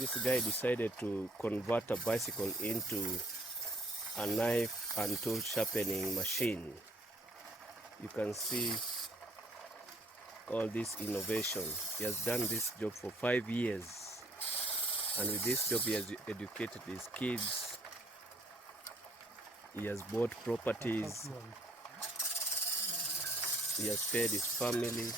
This guy decided to convert a bicycle into a knife and tool sharpening machine. You can see all this innovation. He has done this job for 5 years, and with this job he has educated his kids, he has bought properties, he has fed his family.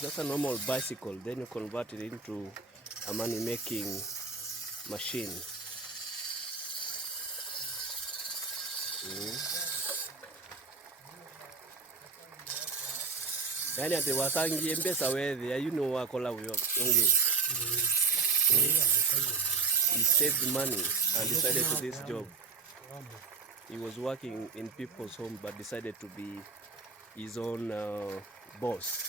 Just a normal bicycle, then you convert it into a money-making machine. Yani ate wasangie mpesa wewe, you know wakola uyo ungi. He saved money and decided to this job. He was working in people's home but decided to be his own boss.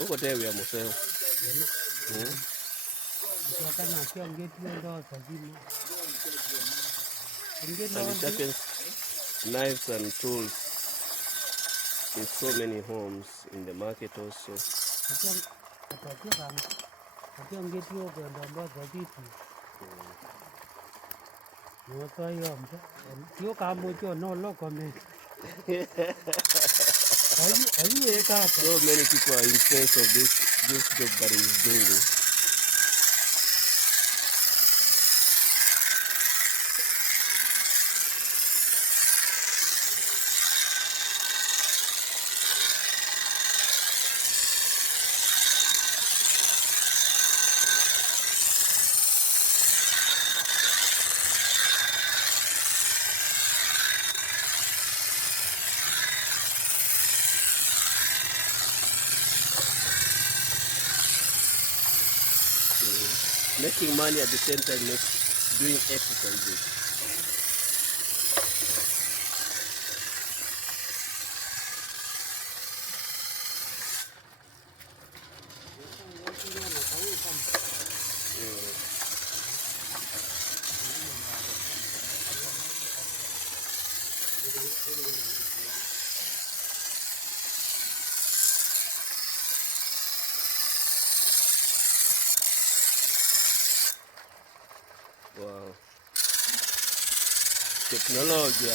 Uko tewe ya museo. And he sharpens knives and tools in so many homes in the market also. So many people are impressed of this job that he's doing. Making money at the same time makes doing exercises. Wow. Technology.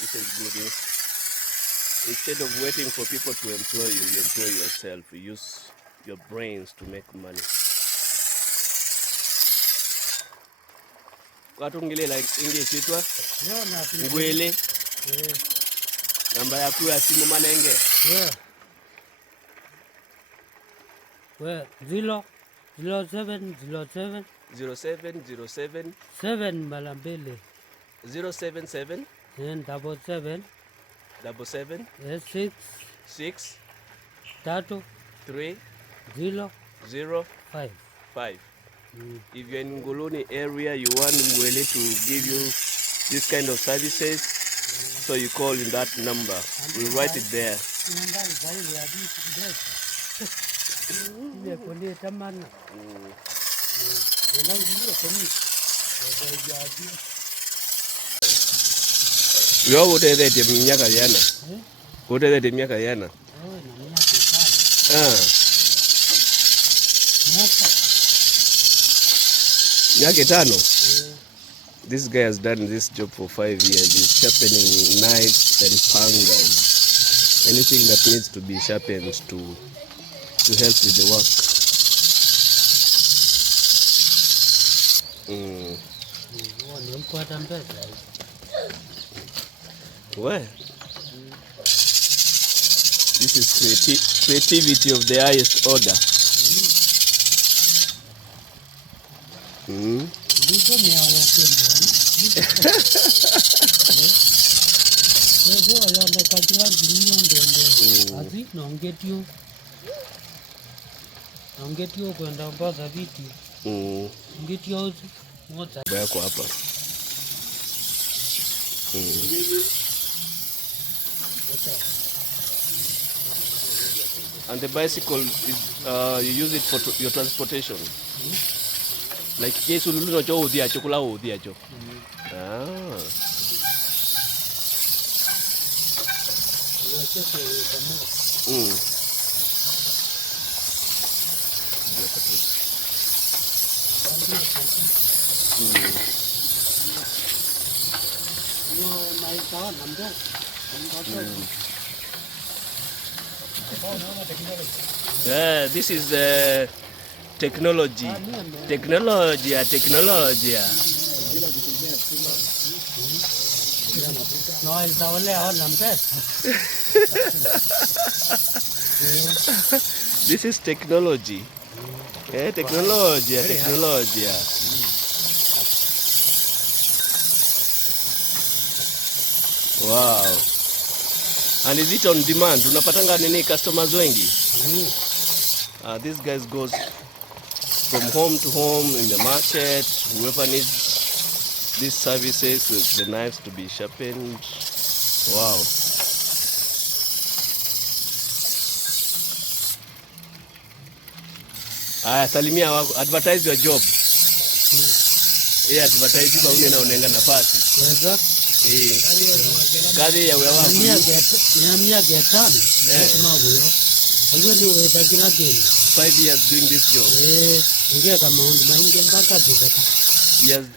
This is good. Instead of waiting for people to employ you, you employ yourself. You use your brains to make money. Kwatungile like English itwa? Ngwele. Namba yaku ya simu manenge? Yeah. Well, 0707 7 malambele 077 and 77 6 3 0 5. If you're in Ngoloni area, you want Ngwele to give you this kind of services, so you call in that number. We'll write it there. Yo wote the miaka yana. Wote the miaka yana. Miaka 5. This guy has done this job for 5 years. He's sharpening knives and pangas. Anything that needs to be sharpened to help with the work. Well, this is creativity of the highest order. Yako hapa. And the bicycle is you use it for your transportation. Like Yesu lulu cho udia cho kula udia cho. Yeah, this is technology. Technology. This is technology. Yeah, technology. Wow. And is it on demand? Unapatanga nini customers wengi? These guys goes from home to home in the market. Whoever needs these services, the knives to be sharpened. Wow. Salimia wako, advertise your job. Advertise kwa une na unenga nafasi. Kazi ya wewe wako. Niambia getani. Already we taking again. 5 years doing this job. Ingia kama maingia mpaka tukata.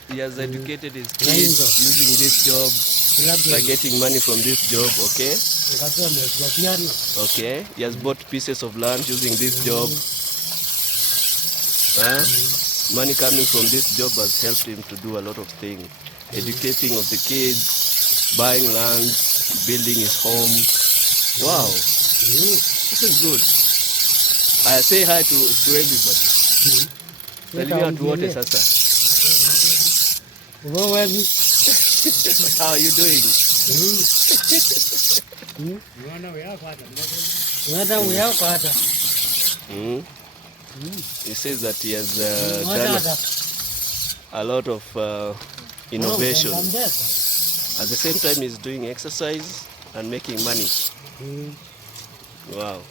He has educated his kids using this job by getting money from this job, okay? Okay. He has bought pieces of land using this job. Money coming from this job has helped him to do a lot of things. Educating of the kids, buying land, building his home. Wow. This is good. I say hi to everybody. Salimia watu wote sasa. How are you doing? He says that he has done a lot of innovation. At the same time, he's doing exercise and making money. Wow.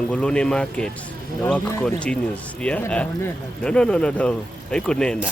Nguluni market. The work continues. Yeah. No. Haiko nena.